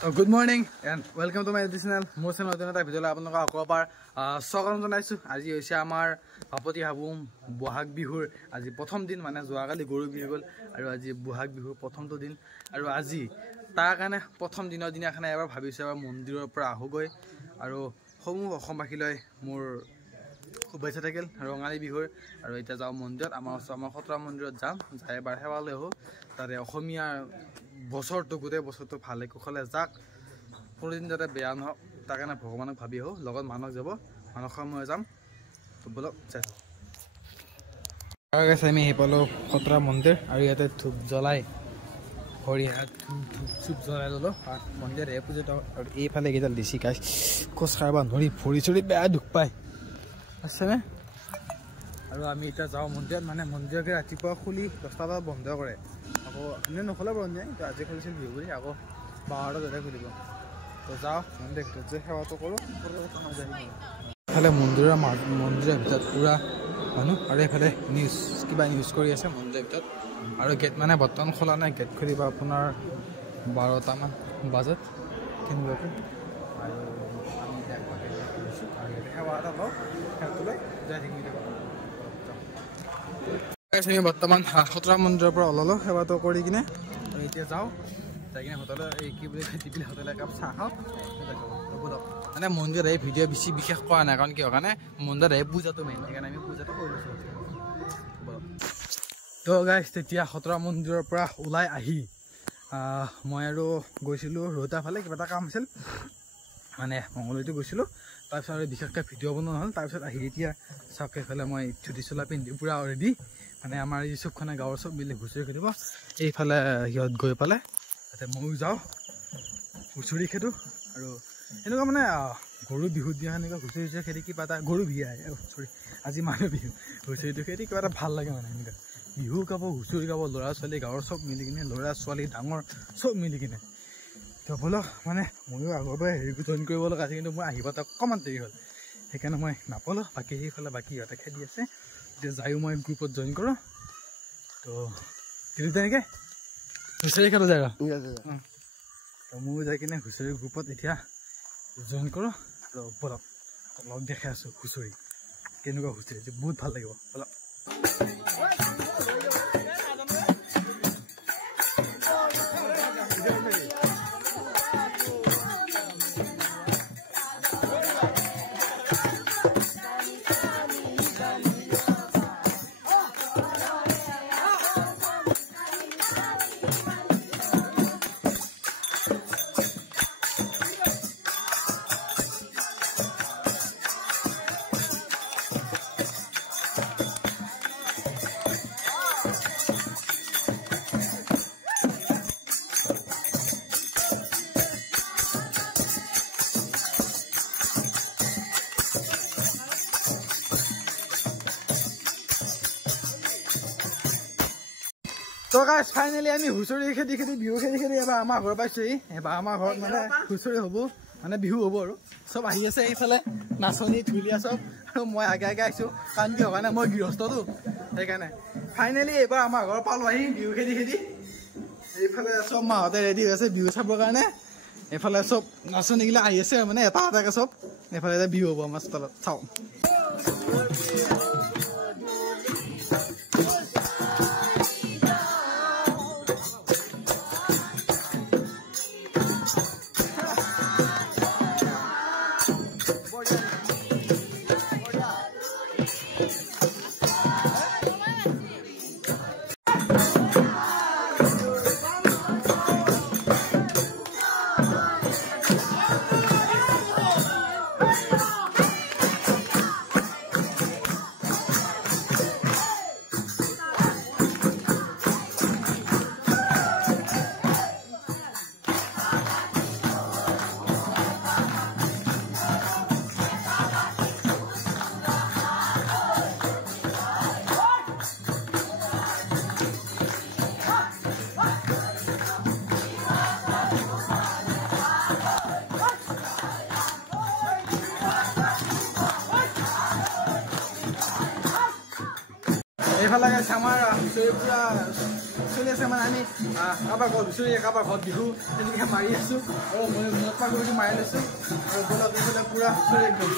Good morning and welcome to my channel. More channel এটা video আপোনালোক আকবাৰ স্বাগতম জনাইছো। আজি হৈছে আমাৰ আপতি হাবুম বহাগ বিহুৰ আজি প্ৰথম দিন মানে যোৱাকালি গৰু বিহু গল আৰু আজি বহাগ বিহুৰ প্ৰথমটো দিন আৰু আজি তাৰ কাৰণে প্ৰথম দিনৰ দিনাখনে এবাৰ ভাবিছো এবাৰ মন্দিৰৰ পৰা আহোগৈ আৰু সমূহ অসমবাসীলৈ মোৰ শুভেচ্ছা থাকিল ৰঙালী বিহুৰ আৰু এতিয়া যাওঁ মন্দিৰত আমাৰ খতৰা মন্দিৰত যাম যাই এবাৰ সেৱা লৈ আহোঁ তাৰে অসমীয়া বছৰটো গোটেই বছৰটো ভালে কুশলে যাক কোনোদিন যাতে বেয়া নহওক তাৰ কাৰণে ভগৱানক ভাবি আহোঁ লগত মানক যাব মানস মই যাম বলক চাই আমি আহি পালোঁ খতৰা মন্দিৰ আৰু ইয়াতে ধূপ জ্বলাই ভৰি হাত ধূপ জ্বলাই ল'লোঁ মন্দিৰত পূজা আৰু এইফালে কেইডাল দিছি গাই খোজ কাঢ়িব নোৱাৰি ভৰি চৰি বেয়া দুখ পায় আছেনে আৰু আমি এতিয়া যাওঁ মন্দিৰত মানে মন্দিৰকে ৰাতিপুৱা খুলি 10টা বজাত বন্ধ কৰে আকৌ এনে নখোলা বন্ধ যায় তো আজি খুলিছিল বিহু বুলি আকৌ 12টা বজাত খুলিব তো যাওঁ মন্দিৰত যে সেৱাটো কৰোঁ এইফালে মন্দিৰৰ ভিতৰত পূৰা মানুহ আৰু এইফালে কিবা নিউজ কৰি আছে মন্দিৰৰ ভিতৰত আৰু গেট মানে বৰ্তমান খোলা নাই গেট খুলিব আপোনাৰ 12টামান বজাত কেনেকুৱাকৈ আৰু আমি সেৱা এটা লওঁ সেৱাটোলৈ যাই থাকিব আমি বৰ্তমান খতৰা মন্দিৰৰ পৰা ওলালোঁ সেৱাটো কৰি কিনে আৰু এতিয়া যাওঁ যাই কিনে হোটেলৰ এই কি বুলি টিপিলে হোটেলৰ একাপ চাহ খাওঁ মানে মন্দিৰত এই ভিডিঅ' বেছি বিশেষ কৰা নাই কাৰণ কিয় কাৰণে মন্দিৰত এই পূজাটো মেইন সেইকাৰণে আমি পূজাটো কৰি লৈছোঁ তো গাইজ তেতিয়া খতৰা মন্দিৰৰ পৰা ওলাই আহি মই আৰু গৈছিলোঁ ৰৌতা ফালে কিবা এটা কাম আছিল মানে মংগলদৈতো গৈছিলোঁ তাৰপিছত আৰু বিশেষকৈ ভিডিঅ' বনোৱা নহ'ল তাৰপিছত আহি এতিয়া চাওক এইফালে মই ধুতি চোলা পিন্ধি পূৰা ৰেডি মানে আমাৰ এই চবখনে গাঁৱৰ চব মিলি হুঁচৰি খেদিব এইফালে সিহঁত গৈ পেলাই তাতে ময়ো যাওঁ হুঁচৰি খেদোঁ আৰু এনেকুৱা মানে গৰু বিহুত দিয়া এনেকুৱা হুঁচৰি খেদি কিবা এটা গৰু বিয়া হুঁচৰি আজি মানুহ বিহু হুঁচৰিটো খেদি কিবা এটা ভাল লাগে মানে এনেকুৱা বিহু গাব হুঁচৰি গাব ল'ৰা ছোৱালী গাঁৱৰ চব মিলি কিনে ল'ৰা ছোৱালী ডাঙৰ চব মিলি কিনে তো ব'লক মানে ময়ো আগৰ পৰাই হেৰি জইন কৰিব লগা আছে কিন্তু মই আহিব অকণমান দেৰি হ'ল সেইকাৰণে মই নাপালোঁ বাকী সেইফালে বাকী সিহঁতে খেদি আছে এতিয়া যায়ো মই গ্ৰুপত জইন কৰোঁ তো খেলি তেনেকৈ হুঁচৰি খেলোঁ যায় তো ময়ো যাই কিনে হুঁচৰি গ্ৰুপত এতিয়া জইন কৰোঁ আৰু ব'লক লগ দেখাই আছোঁ হুঁচৰি কেনেকুৱা হুঁচৰি বহুত ভাল লাগিব ব'লক তো গাইজ ফাইনেলি আমি হুঁচৰি খেদি বিহু খেদি এবাৰ আমাৰ ঘৰ পাইছোঁহি এবাৰ আমাৰ ঘৰত মানে হুঁচৰি হ'ব মানে বিহু হ'ব আৰু চব আহি আছে এইফালে নাচনি ঢুলীয়া চব আৰু মই আগে আহিছোঁ কাৰণ কি কাৰণে মই গৃহস্থটো সেইকাৰণে ফাইনেলি এইবাৰ আমাৰ ঘৰ পালোঁ আহি বিহু খেদি এইফালে চব মাহঁতে ৰেডি হৈ আছে বিহু চাবৰ কাৰণে এইফালে চব নাচনিগিলা আহি আছে মানে এটা এটাকৈ চব এইফালে এতিয়া বিহু হ'ব আমাৰ ষ্টাইলত চাওঁ এইফালে আমাৰ হুঁচৰি পূৰা চলি আছে মানে আমি কাৰোবাৰ ঘৰত হুঁচৰি কাৰোবাৰ ঘৰত বিহু তেনেকৈ মাৰি আছোঁ আৰু মই মনত পৰা কৰি মাৰি লৈছোঁ আৰু বলক এইফালে পূৰা হুঁচৰি একদম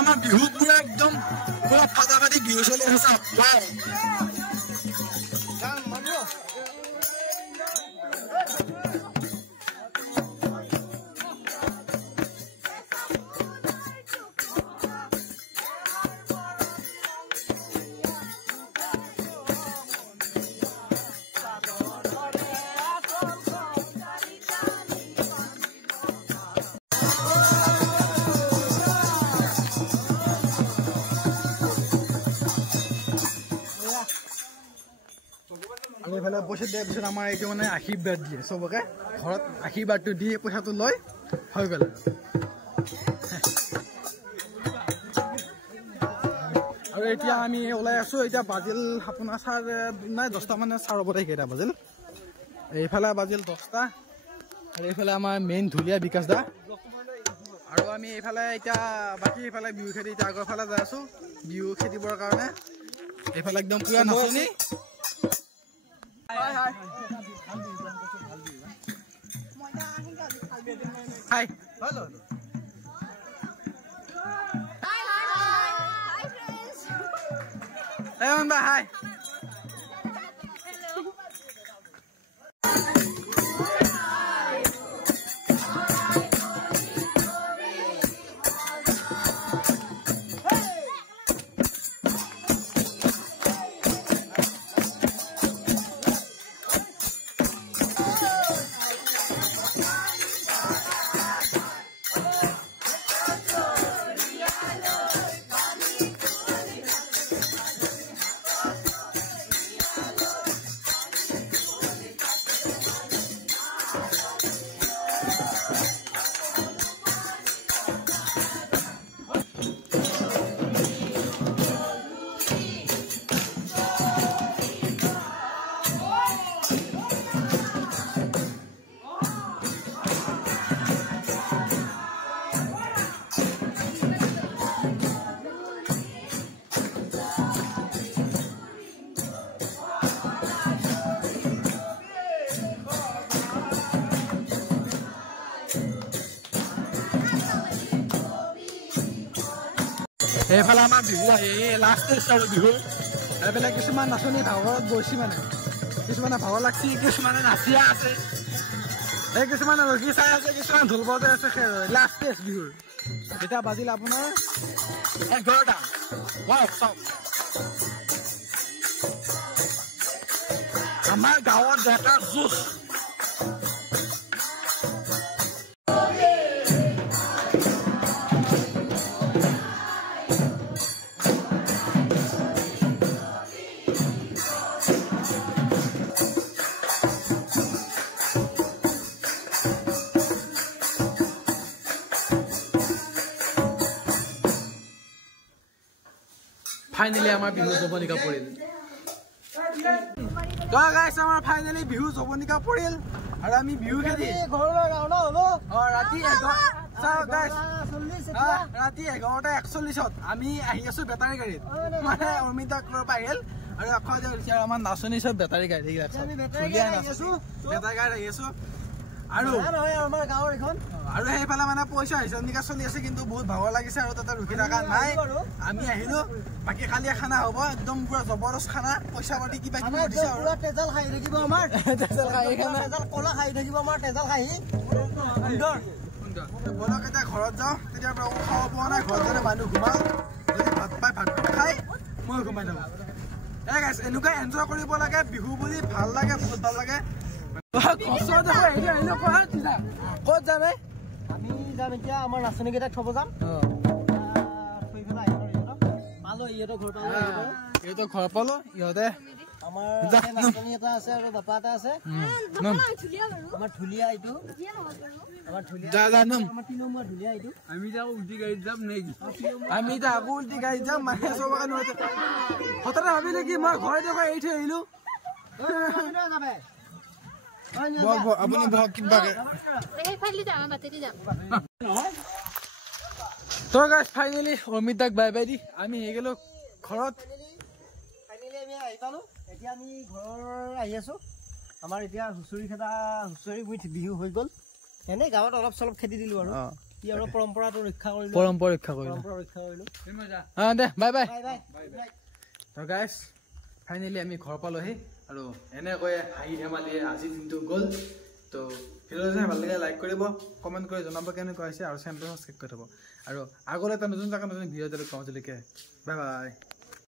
আমাৰ বিহু পূৰা একদম পূৰা ফাটাফাটি বিহু চলি আছে আমি এইফালে পইচা দিয়াৰ পিছত আমাৰ এইটো মানে আশীৰ্বাদ দিয়ে চবকে ঘৰত আশীৰ্বাদটো দি পইচাটো লৈ হৈ গ'ল আৰু এতিয়া আমি ওলাই আছোঁ এতিয়া বাজিল আপোনাৰ 10টা মানে 4:15 কেইটা বাজিল এইফালে বাজিল 10টা আৰু এইফালে আমাৰ মেইন ধুলীয়া বিকাশ দা আৰু আমি এইফালে এতিয়া বাকী এইফালে বিহু খেতি এতিয়া আগৰ ফালে যাই আছোঁ বিহু খেতিবৰ কাৰণে এইফালে একদম পুৰা নাচনি Hi. Hi. Hello. Hi friends. Hey Mamba, hi. Hello. এইফালে আমাৰ বিহু আহি লাষ্ট ষ্টেজ আৰু বিহু এইফালে কিছুমান নাচনি ভাগৰত গৈছে মানে কিছুমানে ভাগ লাগছি কিছুমানে নাচিয়া আছে এই কিছুমানে ৰখি চাই আছে কিছুমান ঢোল বজাই আছে লাষ্ট ষ্টেজ বিহুৰ এতিয়া বাজিল আপোনাৰ 11টা ৱাও চাওক আমাৰ গাঁৱত এটা juice Finally, our bihu jobonika poril. So guys, our finally bihu jobonika poril. Aru ami bihu khedi. Ghoror gaona holo. Rati 11. So guys, rati 11:41 ami ahi asu battery garit. Mane Omita Club ahil. Aru akha je amar nasoni sob battery gari rakha. Ami battery gari ahi asu. Battery gari ahi asu. Aru amar gaor ekhon. Aru heifala mane poisa hisonika choli ase kintu bahut bhagor lagise aru tata rukhi thaka nai. Ami ahilu বাকি খালি খানা হ'ব একদম পুৰা জবৰদস্ত খানা পইচা পাতি কিবা কিবি দিছে আৰু পুৰা তেজাল খাই থাকিব আমাৰ তেজাল খাই খানা তেজাল কলা খাই থাকিব আমাৰ তেজাল খাই সুন্দৰ বলক এটা ঘৰত যাও তেতিয়া পৰা খাব পোৱা নাই ঘৰত গলে মানুহ ঘুমাও যদি ভাত পাই ভাত খাই মই ঘুমাই যাম গাইছ এনেকুৱা এনজয় কৰিব লাগে বিহু বুলি ভাল লাগে বহুত ভাল লাগে কষ্ট দেখো এইটো আহিলো ক'ত যাবে আমি যাম এতিয়া আমাৰ নাচনি কেইটা থব যাম এইটো ঘৰ পালো ইহঁতে আমাৰ নাচনি এটা আছে আৰু বাপা এটা আছে আমাৰ ঢুলীয়া এইটো আমাৰ ঢুলীয়া জানো আমাৰ 3 নম্বৰ ঢুলীয়া এইটো আমি যাও উল্টি গাড়ীত যাম নেকি আমি যাও উল্টি গাড়ীত যাম মানে সব কানে হঠাতে ভাবিলে কি মই ঘৰে দেখো এই থৈ আহিলো যাবে আপুনি ভাগ কিবা এই ফালি যাম বাতেতি যাম নহয় তো গাইছ ফাইনেলি অমিতাক বাই বাই দি আমি আহি গ'লো ঘৰত। ফাইনেলি আমি আহি পালোঁ। এতিয়া আমি ঘৰ আহি আছোঁ। আমাৰ এতিয়া হুঁচৰি গুৰিত বিহু হৈ গ'ল। এনেই গাঁৱত অলপ চলপ খেতি দিলোঁ আৰু কি আৰু পৰম্পৰাটো ৰক্ষা কৰিলোঁ। পৰম্পৰা ৰক্ষা কৰিলোঁ। দে বাই বাই। তো গাইছ ফাইনেলি আমি ঘৰ পালোহি আৰু এনেকৈ হাঁহি ধেমালিয়ে আজিৰ দিনটো গ'ল। তো ভিডিঅ'টো চাই ভাল লাগে লাইক কৰিব, কমেণ্ট কৰি জনাব কেনেকুৱা হৈছে আৰু চেনেলটো ছাবস্ক্ৰাইব কৰি থ'ব আৰু আগলৈ এটা নতুন জেগা নতুন ভিডিঅ' পাওঁ আজিলৈকে বাই বাই।